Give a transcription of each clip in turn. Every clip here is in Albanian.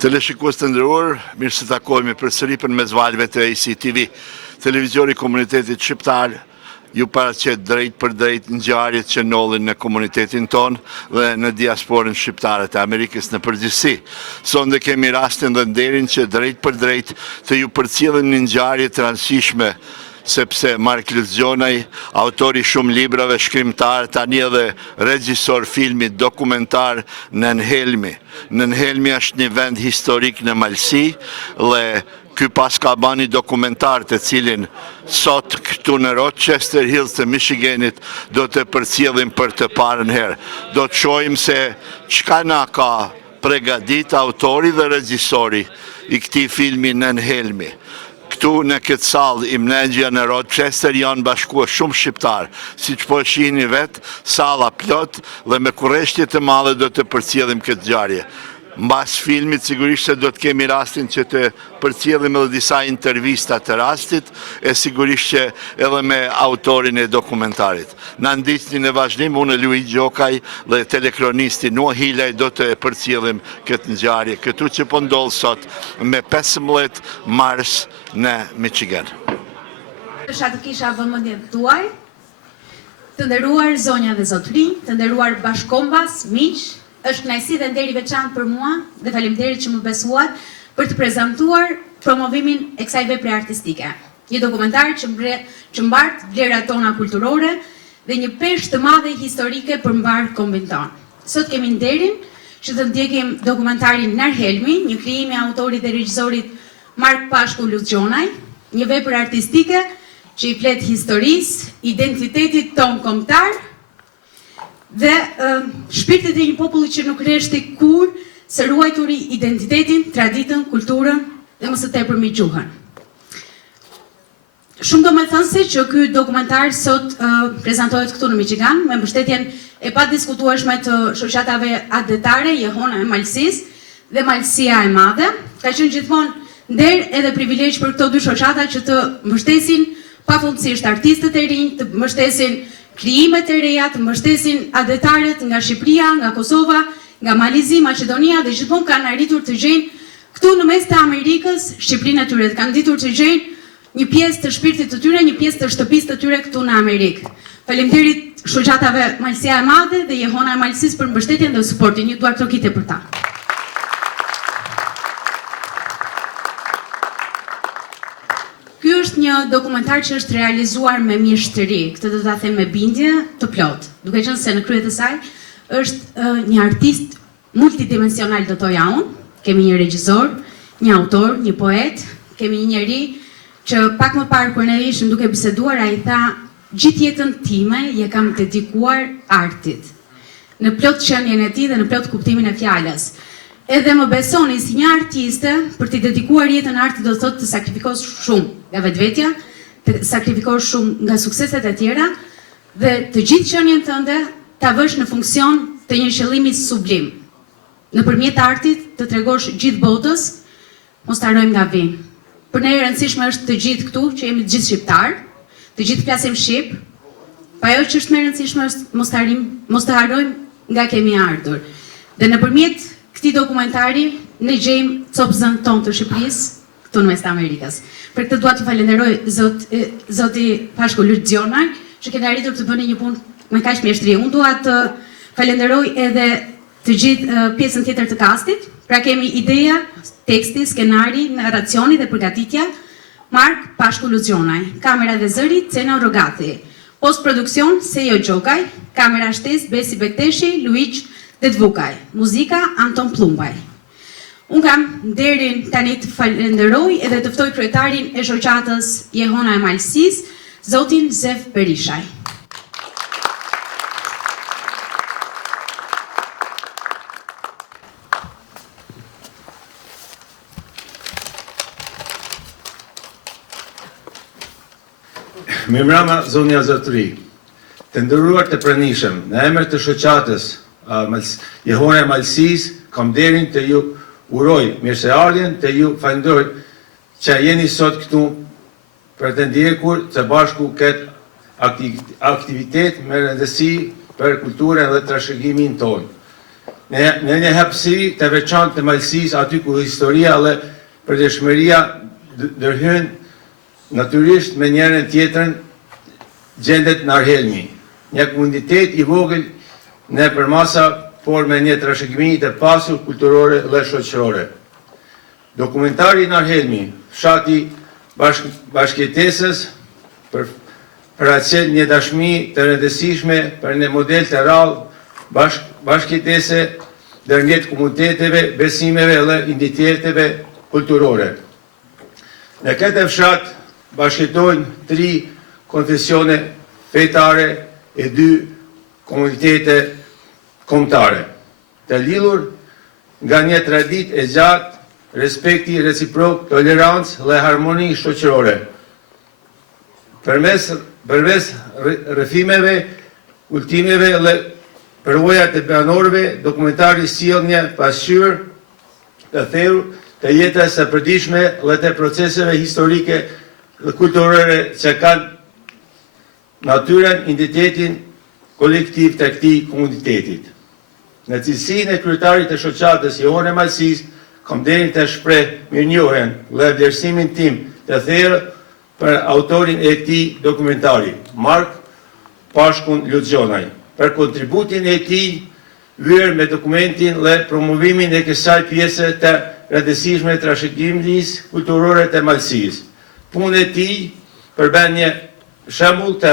Teleshikues të nderuar, mirë se takohemi përsëri për mes valëve të ACTV. Televizioni i komunitetit shqiptar ju paraqet drejt për drejt ngjarjet që nollin në komunitetin ton dhe në diasporën shqiptare të Amerikës në përgjithësi. Sonde kemi rastin dhe nderin që drejt për drejt të ju përcjellin një ngjarje të rëndësishme, sepse Mark Luzgjonaj, autori shumë librave, shkrimtar, tani edhe regjisor filmit dokumentar Nënhelmi. Nënhelmi është një vend historik në Malsi dhe ky pas ka bani dokumentar të cilin sot këtu në Rochester Hills të Michiganit do të përcjellim për të parën herë. Do të shohim se çka na ka përgatit autori dhe regjisori i këtij filmi Nënhelmi. Këtu në këtë sallë Imnegja në Rochester janë bashkuar shumë shqiptar, siç po shihni vetë, salla plot dhe me kurreshtje të madhe do të përcjellim këtë ngjarje. Mbas filmit sigurisht se do të kemi rastin që të përcjellim edhe disa intervista të rastit, e sigurisht që edhe me autorin e dokumentarit. Na ndiqni në vazhdim, unë Luigi Gjokaj dhe telekronisti Noah Hilaj do të përcjellim këtë ngjarje, këtu që po ndodh sot me 15 mars në Michigan. Të kisha vëmendjen tuaj, të nderuar zonja dhe zotërinj, të nderuar bashkombas, miq, është kënaqësi dhe nder i veçantë për mua dhe faleminderit që më besuat për të prezantuar promovimin e kësaj vepre artistike. Një dokumentar që mbart vlerat tona kulturore dhe një peshë të madhe historike për mbar kombin ton. Sot kemi nderin që të ndjekim dokumentarin Nënhelmi, një krijim i autorit dhe regjisorit Mark Pashku Luzgjonaj, një vepër artistike që i flet historisë, identitetit ton kombëtar dhe shpirtit e një populli që nuk rreshti kur së ruajturi identitetin, traditën, kulturën dhe më së tepërmi gjuhën. Shumë do me thënë se që ky dokumentar sot prezantohet këtu në Michigan me mbështetjen e padiskutueshme të shoqatave adetare, Jehona e Malsisë dhe Malsia e Madhe. Ka qenë gjithmonë nder edhe privilegj për këto dy shoqata që të mbështesin pafundësisht artistët e rinj, të mbështesin krijimet e reja, të mbështesin adetarët nga Shqipëria, nga Kosova, nga Malizi, Maqedonia dhe gjithmonë kanë arritur të gjejnë këtu në mes të Amerikës Shqipërinë e tyre, kanë ditur të gjejnë një pjesë të shpirtit të tyre, një pjesë të shtëpisë të tyre këtu në Amerikë. Faleminderit shoqatave Malsia e Madhe dhe Jehona e Malsisë për mbështetjen dhe suportin. Një duar trokitje për ta. Ky është një dokumentar që është realizuar me mjeshtri, këtë do ta them me bindje të plot, duke qenë se në krye të saj është një artist multidimensional, do thoja unë. Kemi një regjisor, një autor, një poet, kemi një njeri që pak më parë kur ne ishim duke biseduar, ai tha, gjithë jetën time je kam dedikuar artit. Në plot qënjen e tij dhe në plot kuptimin e fjalës. Edhe më besoni si një artiste, për t'i dedikuar jetën artit do të thotë të sakrifikosh shumë nga vetvetja, të sakrifikosh shumë nga sukseset e tjera dhe të gjithë qenien tënde ta vësh në funksion të një qëllimi sublim. Nëpërmjet artit të tregosh gjithë botës, mos ta harrojmë nga vin. Për ne e rëndësishme është të gjithë këtu që jemi të gjithë shqiptar, të gjithë flasim shqip, pa ajo që është më e rëndësishme është mos të harrojmë nga kemi ardhur. Dhe nëpërmjet këtij dokumentari ne gjejmë copëzën tonë të Shqipërisë këtu në mes të Amerikës. Për këtë dua t'ju falenderoj zoti Pashku Luzgjonaj që keni arritur të bëni një punë me kaq mjeshtri. Unë dua të falenderoj edhe të gjithë pjesën tjetër të kastit. Pra kemi ideja, teksti, skenari, narracioni dhe përgatitja Mark Pashku Luzgjonaj, kamera dhe zëri Cena Rogati, post-produksion Sejo Gjokaj, kamera shtesë Besi Bekteshi, Luigi dhe të Vukaj, muzika Anton Plumbaj. Unë kam nderin tani të falenderoj edhe të ftoj kryetarin e shoqatës Jehona e Malsisë, zotin Zef Berishaj. Mirëmbrëma zonja zotëri, të nderuar të pranishëm, në emër të shoqatës Jehona e Malsisë, kam nderin të ju uroj mirëseardhjen, të ju falenderoj që jeni sot këtu për të ndjekur së bashku këtë aktivitet me rëndësi për kulturën dhe trashëgimin tonë. në një hapësiri të veçantë të Malësisë, aty ku historia dhe përditshmëria ndërhyjnë natyrisht me njërin tjetrën, gjendet në Arhelmi, një komunitet i vogël në përmasa, por me një trashëgimi të pasur kulturore dhe shoqërore. Dokumentari në Arhelmi, fshati bashkëjetesës për acel një dashmi të rëndësishme për një model të rrallë bashkëjetese ndërmjet komuniteteve, besimeve dhe identiteteve kulturore. Në këtë fshat bashkëjetojnë 3 konfesione fetare e 2 komunitete kombëtare, të lidhur nga një traditë e gjatë, respekti reciprok, tolerancë dhe harmoni shoqërore. Përmes rrëfimeve, ultimeve dhe përvojat e banorëve, dokumentari sjell një pasqyrë të thellë të jetës së përditshme dhe të proceseve historike dhe kulturore që kanë natyrën, identitetin kolektiv të këtij komunitetit. Në cilësinë e kryetarit të shoqatës jehore Malësisë, kam derin të shpreh mirënjohjen dhe vlerësimin tim të thellë për autorin e këtij dokumentari, Mark Pashkun Luxionaj, për kontributin e tij vyer me dokumentin dhe promovimin e kësaj pjese të rëndësishme të trashëgimisë kulturore të Malësisë. Puna e tij përbën një shembull të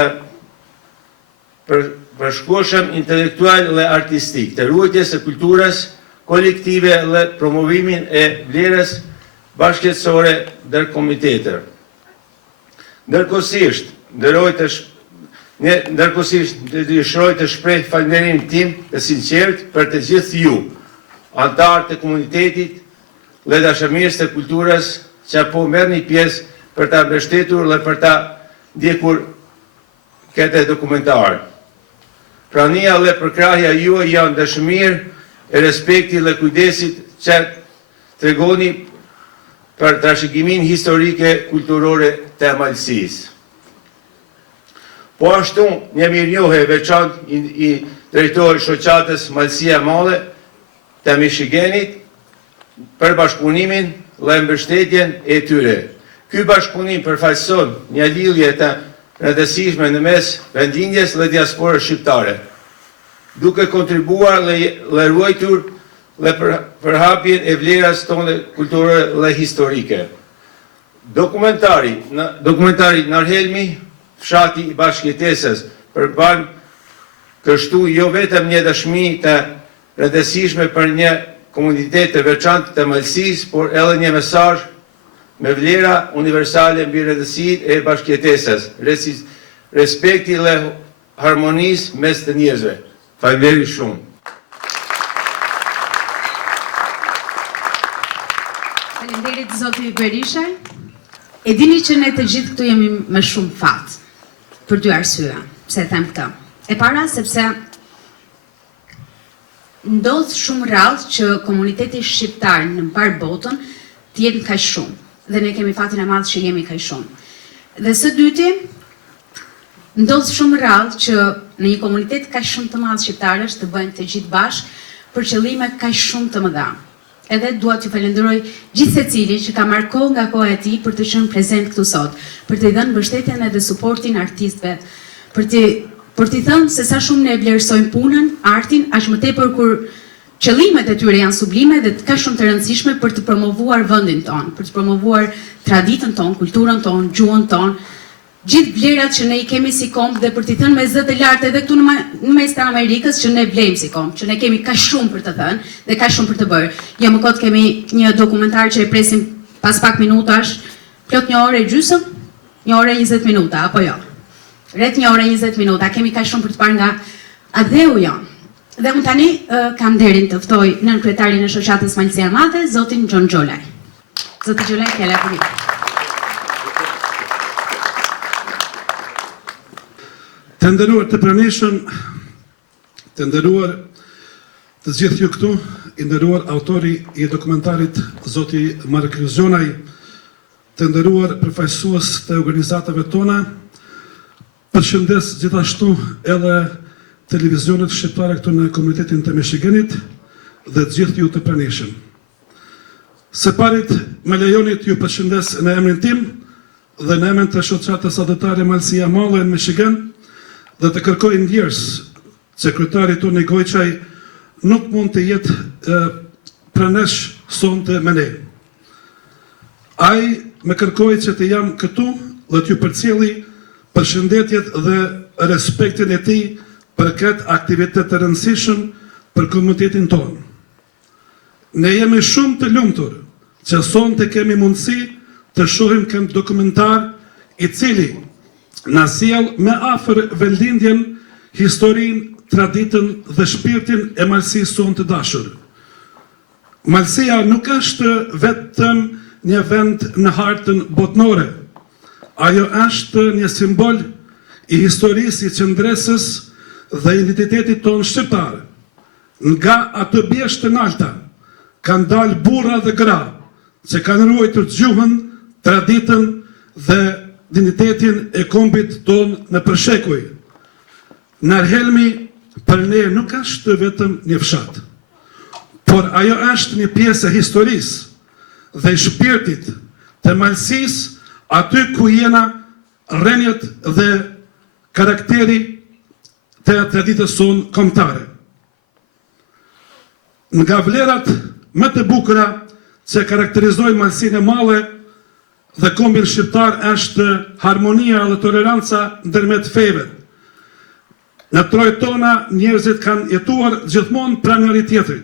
përshkueshëm intelektual dhe artistik, të ruajtjes së kulturës kolektive dhe promovimin e vlerës bashkëjetësore ndërkombëtare. Ndërkohësisht, dëshiroj të shpreh falënderimin tim të sinqert për të gjithë ju, antarë të komunitetit dhe dashamirës të kulturës që po merrni pjesë për ta mbështetur dhe për ta ndjekur këtë dokumentar. Prania dhe përkrahja juaj janë dëshmirë e respektit dhe kujdesit që tregoni për trashëgimin historike kulturore të Malësisë. Po ashtu një mirënjohje e veçantë i drejtorit shoqatës Malësia e Madhe të Michiganit për bashkëpunimin dhe mbështetjen e tyre. Ky bashkëpunim përfaqëson një lidhje të rëndësishme në mes vendingjes dhe diasporës shqiptare, duke kontribuar dhe ruajtur dhe përhapjen e vlerës tonë kulturore dhe historike. Dokumentari në Arhelmi, fshati i bashkëjetesës, përban kështu jo vetëm një dëshmi të rëndësishme për një komunitet të veçantë të Malësisë, por edhe një mesazh me vlera universale mbi rëndësinë e bashkëjetesës, respekti dhe harmonisë mes të njerëzve. Faleminderit shumë. Faleminderit zoti Berishaj. E dini që ne të gjithë këtu jemi me shumë fat, për 2 arsye, pse them këtë. E para sepse ndodh shumë rrallë që komuniteti shqiptar në mbar botën të jetë kaq shumë, dhe ne kemi fatin e madh që jemi kaq shumë. Dhe së dyti, ndodh shumë rrallë që në një komunitet kaq shumë të madh shqiptarësh të bëjnë të gjithë bashkë për qëllime kaq shumë të mëdha. Edhe dua t'ju falenderoj gjithë secili që ka marrë kohë nga koha e tij për të qenë prezent këtu sot, për t'i dhënë mbështetjen edhe suportin artistëve, për t'i thënë se sa shumë ne vlerësojmë punën, artin, aq më tepër kur qëllimet e tyre janë sublime dhe ka shumë të rëndësishme për të promovuar vendin tonë, për të promovuar traditën tonë, kulturën tonë, gjuhën tonë, gjithë vlerat që ne i kemi si kombë dhe për t'i thënë me zë të lartë edhe këtu në mes të Amerikës që ne vlejmë si kombë, që ne kemi ka shumë për të thënë dhe ka shumë për të bërë. Jo më kot kemi një dokumentar që e presim pas pak minutash, plot 1 orë e gjysmë, 1 orë e 20 minuta, apo jo? Rreth 1 orë e 20 minuta, kemi ka shumë për të parë nga adheu janë. Dhe unë tani kam nderin të ftoj nën kryetarin e shoqatës Malësia e Madhe, zotin Gjon Xholaj. Zoti Xholaj, fjala për ju. Të nderuar të pranishëm, të nderuar të gjithë ju këtu, i nderuar autori i dokumentarit zoti Mark Luxionaj, të nderuar përfaqësues të organizatave tona, përshëndes gjithashtu edhe televizionet shqiptare këtu në komunitetin të Michiganit, dhe të gjithë ju të pranishëm. Së parit, me lejonit ju përshëndes në emrin tim dhe në emrin të shoqatës adhëtare Malësia Male në Michigan dhe të kërkoj ndjers sekretari Toni Gojçaj nuk mund të jetë pranesh sonte me ne. Ai me kërkoj që të jam këtu dhe t'ju përcjelli përshëndetjet dhe respektin e tij për këtë aktivitet të rëndësishëm për komunitetin tonë. Ne jemi shumë të lumtur që sonte kemi mundësi të shohim këtë dokumentar i cili na sjell me afër vendlindjen, historinë, traditën dhe shpirtin e Malësisë sonë të dashur. Malësia nuk është vetëm një vend në hartën botnore. Ajo është një simbol i historisë i qëndresës dhe identitetit tonë shqiptar. Nga ato bjeshtë të nalta kanë dalë burra dhe gra që kanë ruajtur gjuhën, traditën dhe identitetin e kombit tonë në përshekuj. Narhelmi për ne nuk është vetëm një fshat, por ajo është një pjesë e historisë dhe shpirtit të Malësisë aty ku jena rrenjët dhe karakteri të traditës sonë kombëtare. Nga vlerat më të bukura që karakterizojnë Malësinë e Madhe dhe kombin shqiptar është harmonia dhe toleranca ndërmjet feve. Në trojë tona njerëzit kanë jetuar gjithmonë pranë njëri tjetrit,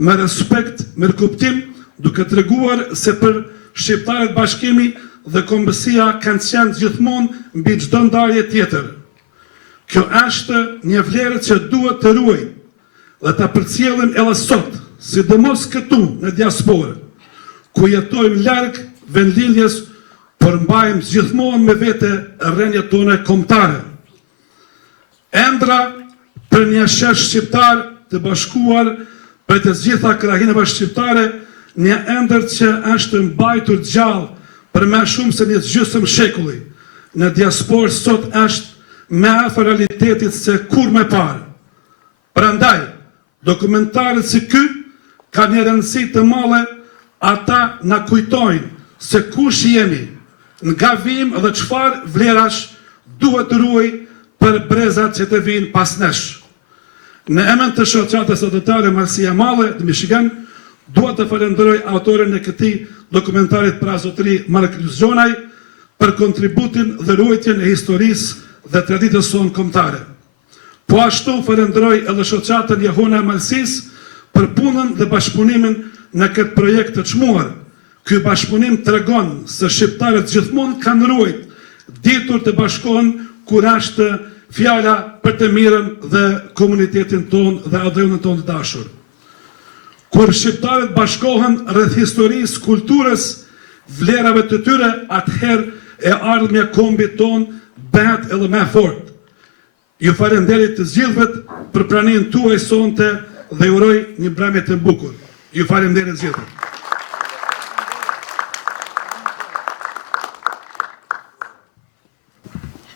me respekt, me kuptim, duke treguar se për shqiptarët bashkimi dhe kombësia kanë qenë gjithmonë mbi çdo ndarje tjetër. Kjo është një vlerë që duhet të ruajmë dhe ta përcjellim edhe sot, sidomos këtu në diasporë, ku jetojmë larg vendlindjes, por mbajmë gjithmonë me vete rrenjët tona kombëtare. Ëndra për një shesh shqiptar të bashkuar për të gjitha krahinave shqiptare, një ëndër që është mbajtur gjallë për më shumë se një gjysmë shekulli. Në diasporë sot është më afër realitetit se kur më parë. Prandaj, dokumentarët si ky kanë një rëndësi të madhe, ata na kujtojnë se kush jemi, nga vim dhe çfarë vlerash duhet të ruaj për brezat që të vinë pas nesh. Në emër të shoqatës adhëtare Malësia Male të Michigan, dua të falenderoj autorin e këtij dokumentarit pra zotëri Mark Luzonaj për kontributin dhe ruajtjen e historisë dhe traditës sonë kombëtare. Po ashtu falenderoj edhe shoqatën Jehona e Malësisë për punën dhe bashkëpunimin në këtë projekt të çmuar. Ky bashkëpunim tregon se shqiptarët gjithmonë kanë ruajtur, ditur të bashkohen kur është fjala për të mirën dhe komunitetin tonë dhe adhënën tonë të dashur. Kur shqiptarët bashkohen rreth historisë, kulturës, vlerave të tyre, atëherë e ardhmja e kombit tonë bëhet edhe më fort. Ju falenderoj të gjithëve për pranimin tuaj sonte dhe ju uroj një mbrëmje të bukur. Ju falenderoj të gjithëve.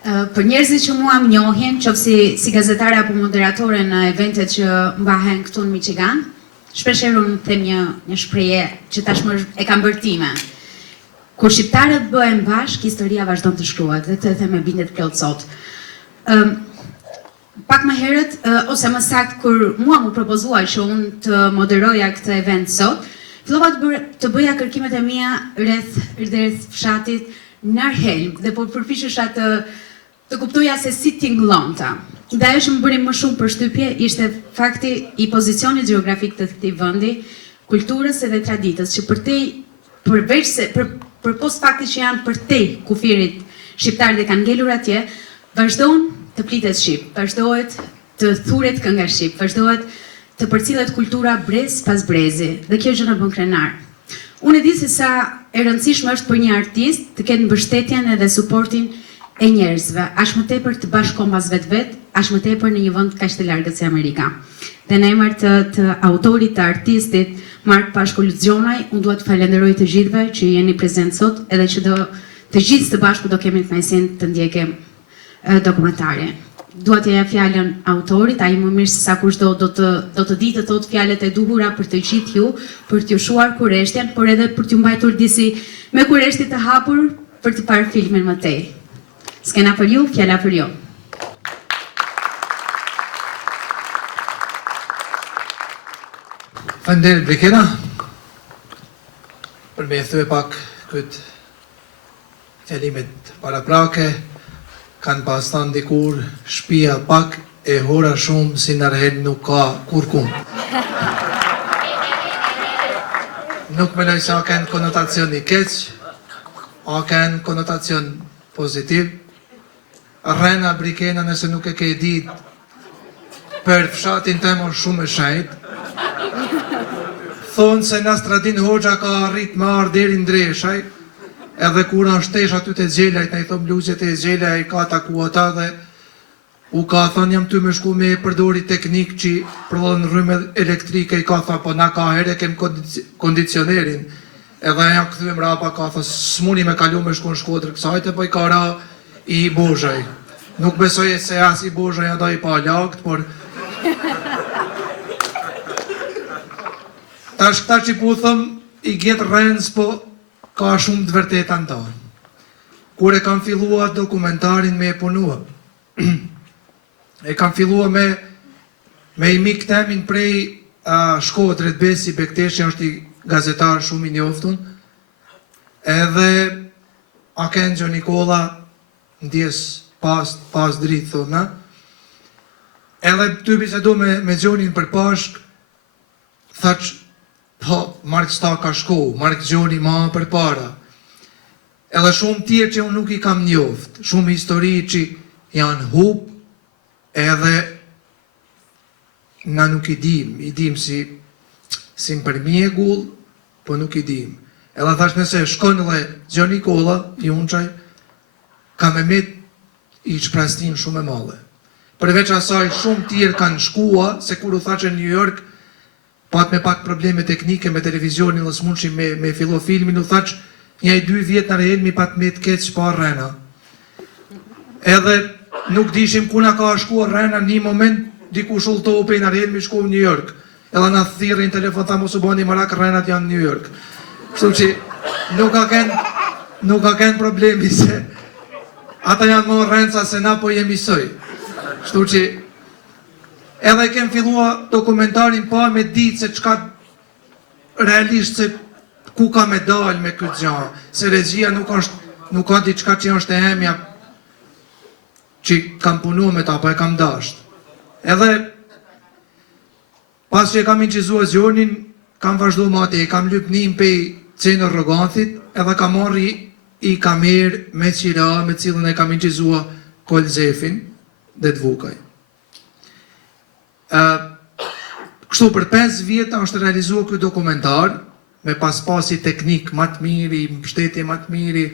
Për njerëzit që mua më njohin, qoftë si gazetare apo moderatore në eventet që mbahen këtu në Michigan, shpeshherë unë them një shprehje që tashmë e kam bërë time. Kur shqiptarët bëhen bashkë, historia vazhdon të shkruhet dhe të them me bindje të plot sot. Pak më herët, ose më saktë kur mua më propozuar që unë të moderoja këtë event sot, fillova të bëja kërkimet e mia rreth fshatit Narhelm dhe po përpiqesha të kuptoja se si tingëllonta. Dhe ajo që më bëri më shumë përshtypje ishte fakti i pozicionit gjeografik të këtij vendi, kulturës edhe traditës, që përveç se përpos faktit që janë përtej kufirit shqiptar dhe kanë ngelur atje, vazhdon të flitet shqip, vazhdohet të thuret kënga shqip, vazhdohet të përcillet kultura brez pas brezi, dhe kjo gjë na bën krenar. Unë e di se sa e rëndësishme është për një artist të ketë mbështetjen edhe suportin e njerëzve, aq më tepër të bashkohen pas vetvet, aq më tepër në një vend kaq të largët si Amerika. Dhe në emër të autorit, të artistit Mark Pashko Luzonaj, unë dua të falenderoj të gjithëve që jeni prezent sot, edhe që të gjithë së bashku do kemi kënaqësinë të ndjekim dokumentarin. dua t'ja jap fjalën autorit, ai më mirë se sa kushdo do të di të thotë fjalët e duhura për të gjithë ju, për t'ju shuar kureshtjen, por edhe për t'ju mbajtur disi me kureshti të hapur për të parë filmin më tej. Skena për ju, fjala për ju. Faleminderit Brikena, për me thue pak këtë fjalimet paraprake, kanë pas thënë dikur shtëpia pak e hora shumë si ndërherë nuk ka kurkum. Nuk mendoj se a kanë konotacion i keq, a kanë konotacion pozitiv. Rrena Brikena, nëse nuk e ke ditë, për fshatin temon shumë e shajt, thonë se Nastradin Hoxha ka arrit me ardh deri në Dreshaj, edhe kur është tesh aty te xhelajt, ai thon lugjet e xhelaj, ai ka taku ata dhe u ka thonë jam ty me shku me përdori teknik që prodhon rrymë elektrike, i ka thonë po na ka herë kem kondicionerin. Edhe ja kthyem rapa ka thonë smuni me kalu me shku në Shkodër kësajte, po i ka ra i Bozhaj. Nuk besoj se as i Bozhaj ata i pa lagt, por tash këta që pu thëm, i gjetë rëndës, po ka shumë të vërteta në ta. Kur e kam fillua dokumentarin me e punua, e kam fillua me i mik temin prej Shkodrët, Besi Bekteshi, është i gazetar shumë i njoftun, edhe Akenxho Nikola, ndjes pas dritë, thona, edhe ty bisedu me Gjonin për pashk, thaq, po, Mark sta ka shku, Mark Gjoni ma për para. Edhe shumë tjerë që unë nuk i kam njoft, shumë histori që janë hup, edhe na nuk i dim si më përmjegull, po nuk i dim. Edhe thash nëse shkon dhe Gjo Nikola, i unqaj, ka me met i shprastin shumë e male. Përveç asaj shumë tjerë kanë shkua, se kur u thaqe në New York, pat me pak probleme teknike me televizionin dhe s'mundshim me fillo filmin, u thaq, një i 2 vjetë në rehelmi pat me të keq pa rrena. Edhe nuk dishim kuna ka shkuar rrena, një moment diku shulltohu pe në rehelmi shku në New York. Edhe në thirrin telefon, tha mos u bani marak, rrenat janë në New York. Kështu që nuk ka ken problemi se ata janë më rrenca se na po jemi soj. Kështu që edhe kem fillua dokumentarin pa me ditë se qka realisht se ku ka me dal me këtë gjanë, se regjia nuk ka diçka që është e hemja që kam punu me ta, pa e kam dasht. Edhe pas që e kam inqizua Gjonin, kam vazhdu ma ati, e kam lyp njën pej Cenër Roganthit, edhe kam marri i kamer me qira, me cilën e kam inqizua Kolzefin dhe Dvukaj. Kështu për 5 vjetë është realizua këtë dokumentar, me pasi teknik më të miri, mbështetje më të miri,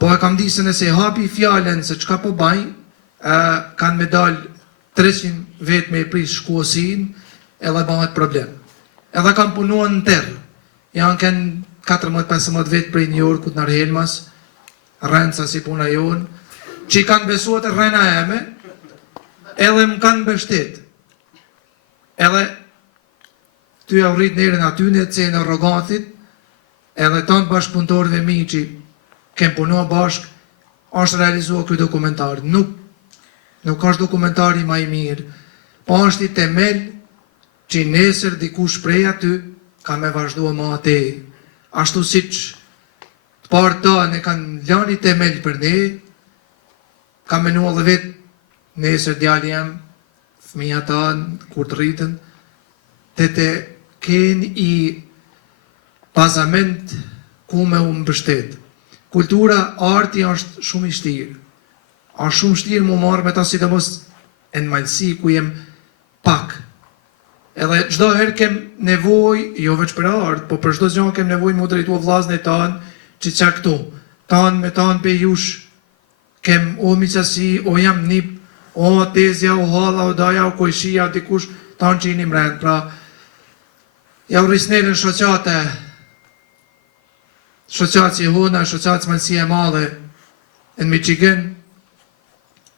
po e kam di se nëse hapi fjallën se qka po baj, kanë me dal 300 vetë me e prish shkuosin, edhe bëhet problem. Edhe kam punuar në terë, janë kënë 14-15 vetë prej New Yorkut në Arhelmas, rrenca si puna jonë, që i kanë besuat e rrena eme, edhe më kanë bështet. Edhe ty ja rrit njerën aty në Cenër Roganthit, edhe tanë bashkëpunëtorëve mi që kem punua bashkë, është realizua këtë dokumentar. Nuk është dokumentari ma i mirë, po është i temel që nesër dikush prej aty ka me vazhdua ma ate. Ashtu si që të parë ta ne kanë lani temel për ne, ka menua dhe vetë nesër djali jam, fëmija tanë, kur të rritën, të ken i bazament ku me u mbështet. Kultura, arti është shumë i shtirë. Është shumë shtirë mu marrë me ta sidomos e në malësi ku jem pak. Edhe çdo herë kem nevoj, jo veç për artë, po për çdo gjë kem nevoj mu drejtua vllazën e tanë që qa këtu. Tanë me tanë pe jush, kem o miqësi, o jam nip, o tezja, o halla, o daja, o kojshia, dikush, tanë që i një mrendë. Pra, ja u rrisnerën shoqate që hona, shoqatës malësi e madhe në Michigan,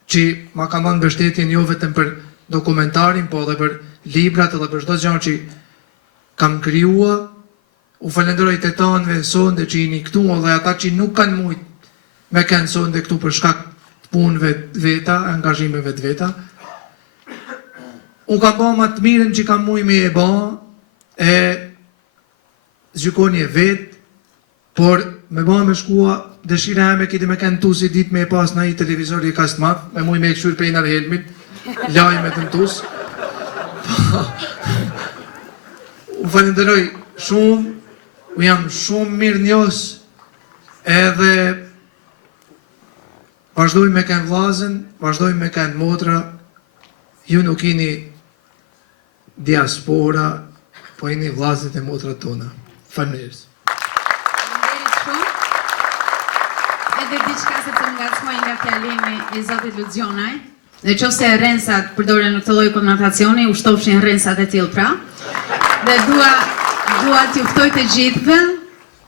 që ma ka dhënë mbështetjen jo vetëm për dokumentarin, po edhe për librat edhe për çdo gjë që kam krijuar. U falenderoj të tanëve sonde që jeni këtu edhe ata që nuk kanë mujt me kanë sonde këtu për shkak të punëve të veta, angazhimeve të veta. Unë kam ba ma të mirën që kam mujt me e ba, e zgjykoni e vetë, por me ba me shkua, dëshira e me kiti me kanë tu si dit me e pas në i televizori i kast matë, me mujt me e këshur për i nër helmit, lajme të në tus. Unë falenderoj shumë, u jam shumë mirë njës, edhe vazhdoj me kanë vlazën, vazhdoj me kanë motra, ju nuk jeni diaspora, po jeni vlazët e motra tona. Faleminderit. Faleminderit shumë. Edhe diçka se të ngacmoj nga fjalimi i Zotit Luxionaj. Në qoftë se rrensat përdoren në këtë lloj konotacioni, u shtofshin rrensat e tillë pra. Dhe dua t'ju ftoj të gjithëve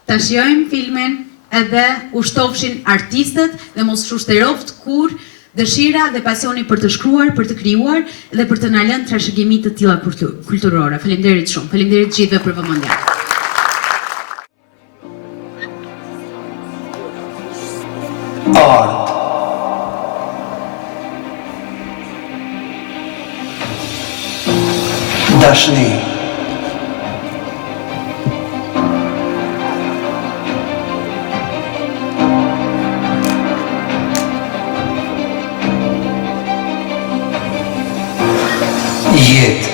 ta shijojmë filmin edhe u shtofshin artistët dhe mos shushteroftë kur dëshira dhe pasioni për të shkruar, për të krijuar dhe për të na lënë trashëgimi të tilla kulturore. Faleminderit shumë. Faleminderit gjithëve për vëmendjen. Art. Dashni. Jetë.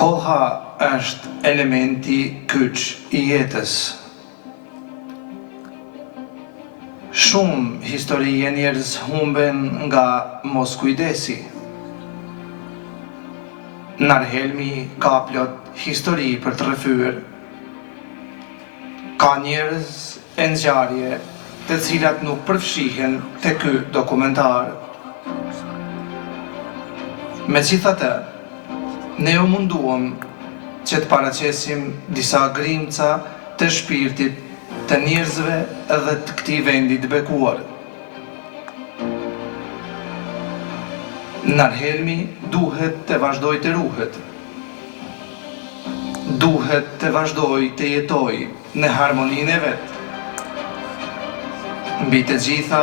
Koha është elementi kyç i jetës. Shumë histori e njerëz humben nga mos kujdesi. Narhelmi ka plot histori për të rrëfyer. Ka njerëz e ngjarje të cilat nuk përfshihen te ky dokumentar. Megjithatë, ne u munduam që të paraqesim disa grimca të shpirtit të njerëzve edhe të këtij vendi të bekuar. Narhelmi duhet të vazhdoj të ruhet. Duhet të vazhdoj të jetoj në harmoninë e vet. Mbi të gjitha,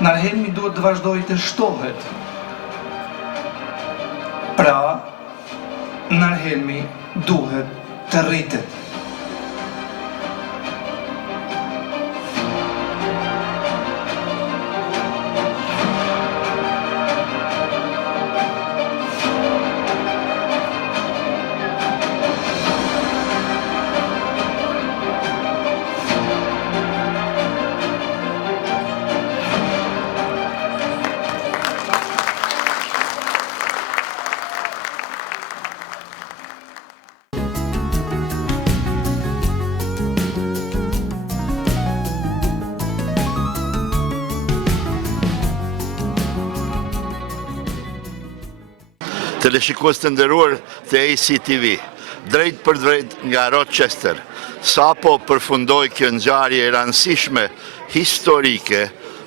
Narhelmi duhet të vazhdoj të shtohet. Pra, Narhelmi duhet të rritet. Teleshikues të nderuar të ACTV, drejt për drejt nga Rochester, sapo përfundoi kjo ngjarje e rëndësishme historike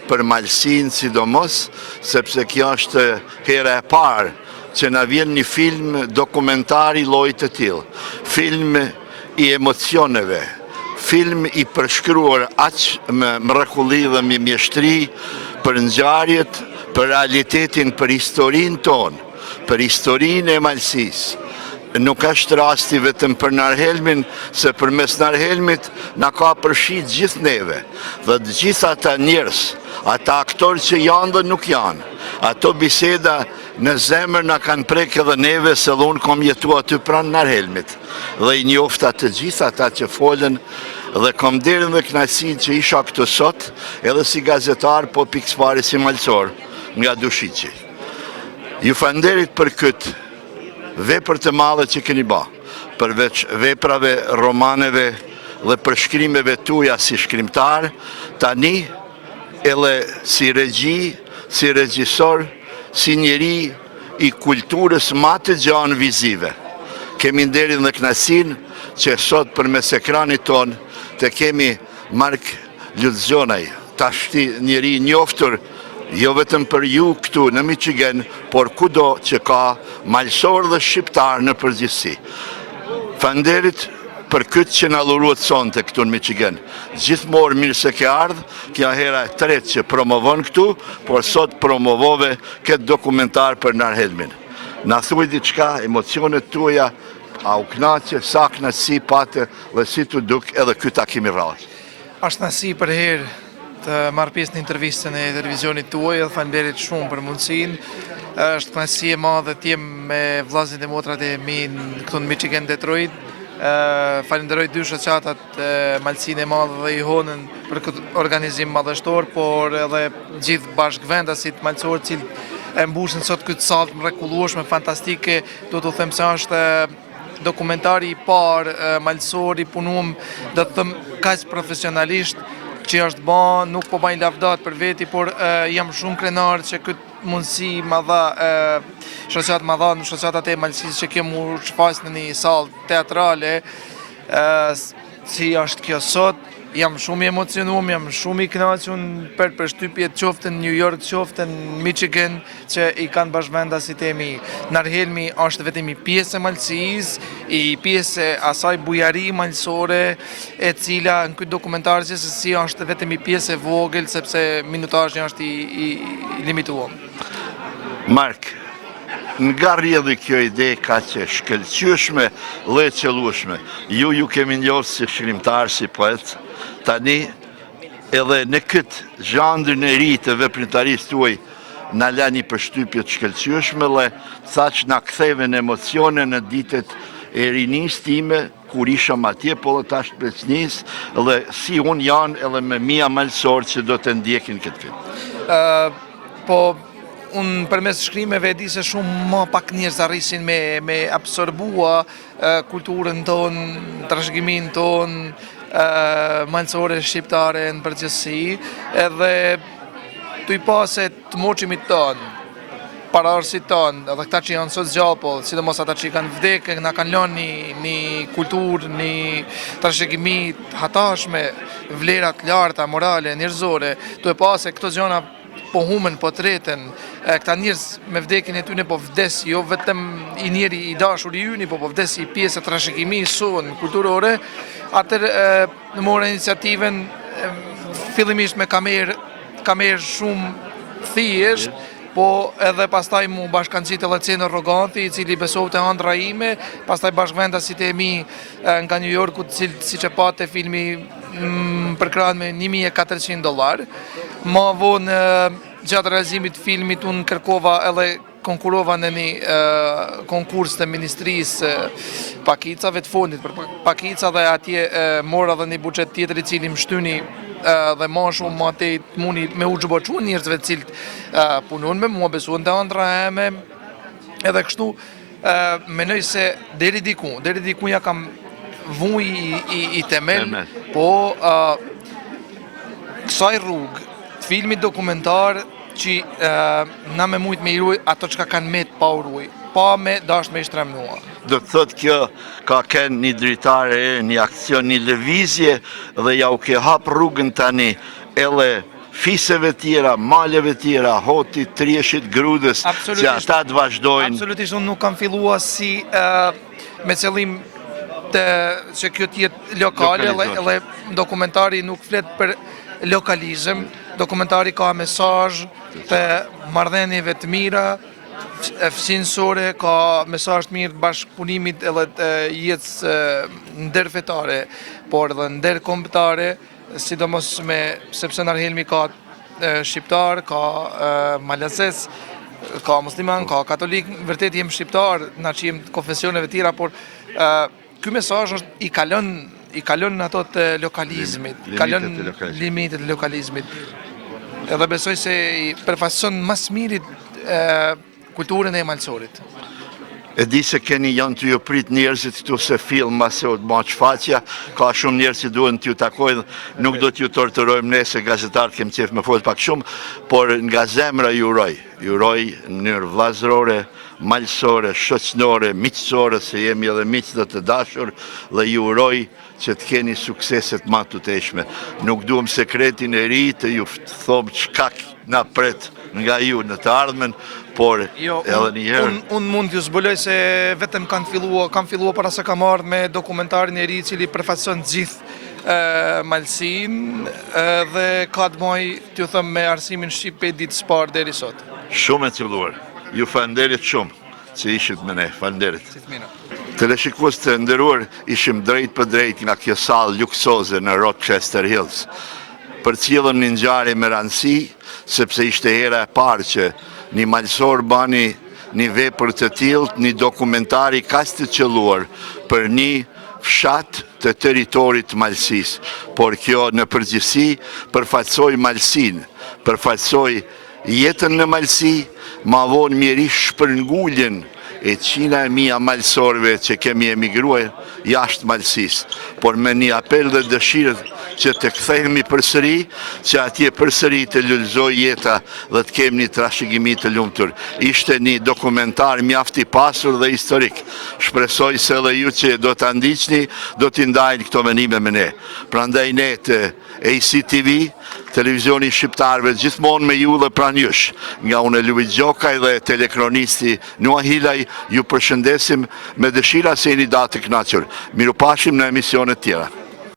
për Malsinë sidomos, sepse kjo është hera e parë që na vjen një film dokumentar i llojit të tillë, film i emocioneve, film i përshkruar aq me mrekulli dhe me mjeshtri për ngjarjet, për realitetin, për historinë tonë, për historinë e Malsisë. Nuk është rasti vetëm për Narhelmin, se përmes Narhelmit na ka përfshirë gjithë neve, dhe të gjithë ata njerëz, ata aktorë që janë dhe nuk janë. Ato biseda në zemër na kanë prek edhe neve, se dhe unë kom jetu aty pranë Narhelmit. Dhe i njofta të gjithë ata që folën, dhe kom derën dhe kënaqësinë që isha këtu sot, edhe si gazetar, po pikëpari si malsor nga Dushiqi. Ju falenderit për këtë vepër të madhe që keni ba, përveç veprave, romaneve dhe përshkrimeve tuja si shkrimtar, tani edhe si regji, si regjisor, si njeri i kulturës ma të gjanë vizive. Kemi nderin dhe knasin që sot për mes ekranit ton të kemi Mark Ljudzonaj, tashti njeri njoftur, jo vetëm për ju këtu në Michigan, por kudo që ka malsor dhe shqiptar në përgjithësi. Falënderit për këtë që na dhuruat sonte këtu në Michigan. Gjithmonë mirë se ke ardhë, kja hera e tretë që promovon këtu, por sot promovove këtë dokumentar për Narhelmin. Na thuaj diçka, emocionet tuaja, a u knaqe, sa knaqësi pate dhe si të duk edhe ky takim i radhës. Është kënaqësi për herë të marr pjesë në intervistën e televizionit tuaj dhe falënderit shumë për mundësinë. Është kënaqësi e madhe të jem me vllazërit e motrat e mi këtu në Michigan, Detroit. Falenderoj dy shoqatat, Malsinë e Madhe dhe Ihonën për këtë organizim madhështor, por edhe gjithë bashkëvendasit malësorë cilë e mbushin sot këtë sallë mrekullueshme, fantastike. Do të them se është dokumentari i parë malësor i punuar, do të them kaq profesionalisht, që është ba, nuk po bajnë lavdat për veti, por jam shumë krenar që këtë mundësi ma dha shoqat ma dha në shoqatat e Malësisë që kemë u shfaq në një sallë teatrale, si është kjo sot. Jam shumë i emocionuar, jam shumë i kënaqur për përshtypjet qoftë në New York, qoftë në Michigan, që i kanë bashkëvendasit e mi. Narhelmi është vetëm i pjesë e Malësisë, i pjesë e asaj bujari malësore, e cila në këtë dokumentar që si është vetëm i pjesë e vogël, sepse minutazhi është i limituar. Mark, nga rrjedhi kjo ide ka që shkëlqyeshme dhe qëllueshme. Ju kemi njohur si shkrimtar, si poet, tani edhe në këtë zhandrin e ri të veprimtarisë tuaj na la një përshtypje të shkëlqyeshme dhe thaç na ktheve në emocione në ditët e rinisë time, kur isham atje, po dhe tash precnis, dhe si unë janë edhe me mia malësor që do të ndjekin këtë film. Po unë përmes shkrimeve e di se shumë më pak njerëz arrisin me absorbua kulturën tonë, trashëgiminë tonë, malësore shqiptare në përgjithësi, edhe të i pase të moqimit tonë, pararësit tonë, edhe këta që janë sot zgjapo, sidomos ata që i kanë vdekë, na kanë lënë një kulturë, një trashëgimi të hatashme, vlerat larta, morale, njerëzore, të i pase këto gjëra po humen, po treten, këta njerëz me vdekjen e tyre po vdes, jo vetëm i njeri i dashur i yni, po vdes i pjesë e trashëgimisë sonë kulturore. Atër në morë iniciativen fillimisht me kamerë shumë thjesht, po edhe pastaj mu bashkanësit e Laceno Roganti, i cili besovë të andra ime, pastaj bashkëvendasit e mi nga New Yorku, si që pate filmi përkrahët me $1.400. Ma vonë gjatë realizimit filmit unë kërkova edhe konkurova në një konkurs të Ministrisë Pakicave të fondit për Pakica dhe atje mora dhe një buxhet tjetër i cili më shtyni dhe ma shumë ma te muni me u gjëboqu njerëzve cilët punon me mua, besuan të andra eme, edhe kështu menoj se deri diku ja kam vuj i temel, po kësaj rrugë të filmit dokumentar që na me mujtë me i ruj ato që ka kanë met pa u ruj, pa me dasht me i shtremnua. Do të thotë kjo ka kënë një dritare, një akcion, një lëvizje dhe ja u ke hap rrugën tani edhe fiseve tjera, maleve tjera, hotit, trieshit, grudës, që ata të vazhdojnë. Absolutisht, unë nuk kam fillua si me qëllim që kjo tjetë lokale, edhe dokumentari nuk flet për lokalizëm, dokumentari ka mesazh të marrëdhënieve të mira, fësinësore, ka mesazh të mirë bashkëpunimit edhe të jetës ndërfetare, por edhe ndërkombëtare, sidomos sepse Narhelmi ka shqiptar, ka malazes, ka musliman, ka katolik, vërtet jem shqiptar, na që jem konfesioneve tjera, por ky mesazh i kalon ato të lokalizmit, kalon limitet të lokalizmit. Edhe besoj se i përfaqëson mas mirit kulturën e malësorit. E di se keni janë të ju prit njerëzit këtu se film se u të ma qfaqja, ka shumë njerëz që duen të ju takojnë, nuk do t'ju torturojmë ne se gazetarët kem qef me folë pak shumë, por nga zemra ju uroj në mënyrë vllazërore, malësore, shoqënore, miqësore, se jemi edhe miqë dhe të dashur, dhe ju uroj që të keni sukseset ma të teshme. Nuk duhem sekretin e ri të ju thomë çka na pret nga ju në të ardhmen, por edhe njëherë... Unë mund t'ju zbuloj se vetëm kam filluar para se kam ardhur me dokumentarin e ri cili përfaqëson gjithë Malsin dhe ka të bëj t'ju them me arsimin shqip e ditës parë deri sot. Shumë e qelluar. Ju falenderit shumë që ishit me ne. Falenderit. Teleshikues të nderuar, ishim drejt për drejt nga kjo sallë luksoze në Rochester Hills. Përcjellëm një ngjarje me rëndësi, sepse ishte hera e parë që një malësor bani një vepër të tillë, një dokumentari kaq të qelluar për një fshat të teritorit të Malësisë. Por kjo në përgjithësi përfaqësoi Malësinë, përfaqësoi jetën në Malësi, ma vonë mjerish shpërnguljen e 100.000 malësorëve që kemi emigruar jashtë Malësisë, por me një apel dhe dëshirë që të kthehemi përsëri, që atje përsëri të lullëzoj jeta dhe të kemi një trashëgimi të lumtur. Ishte një dokumentar mjaft i pasur dhe historik. Shpresoj se edhe ju që do të ndiqni, do t'i ndajnë këto menime me ne. Prandaj ne të ACTV, televizioni shqiptarëve, gjithmonë me ju dhe pran jush. Nga unë Luiz Gjokaj dhe telekronisti Noa Hilaj, ju përshëndesim me dëshira se jeni datë të kënaqur. Mirupafshim në emisionet tjera.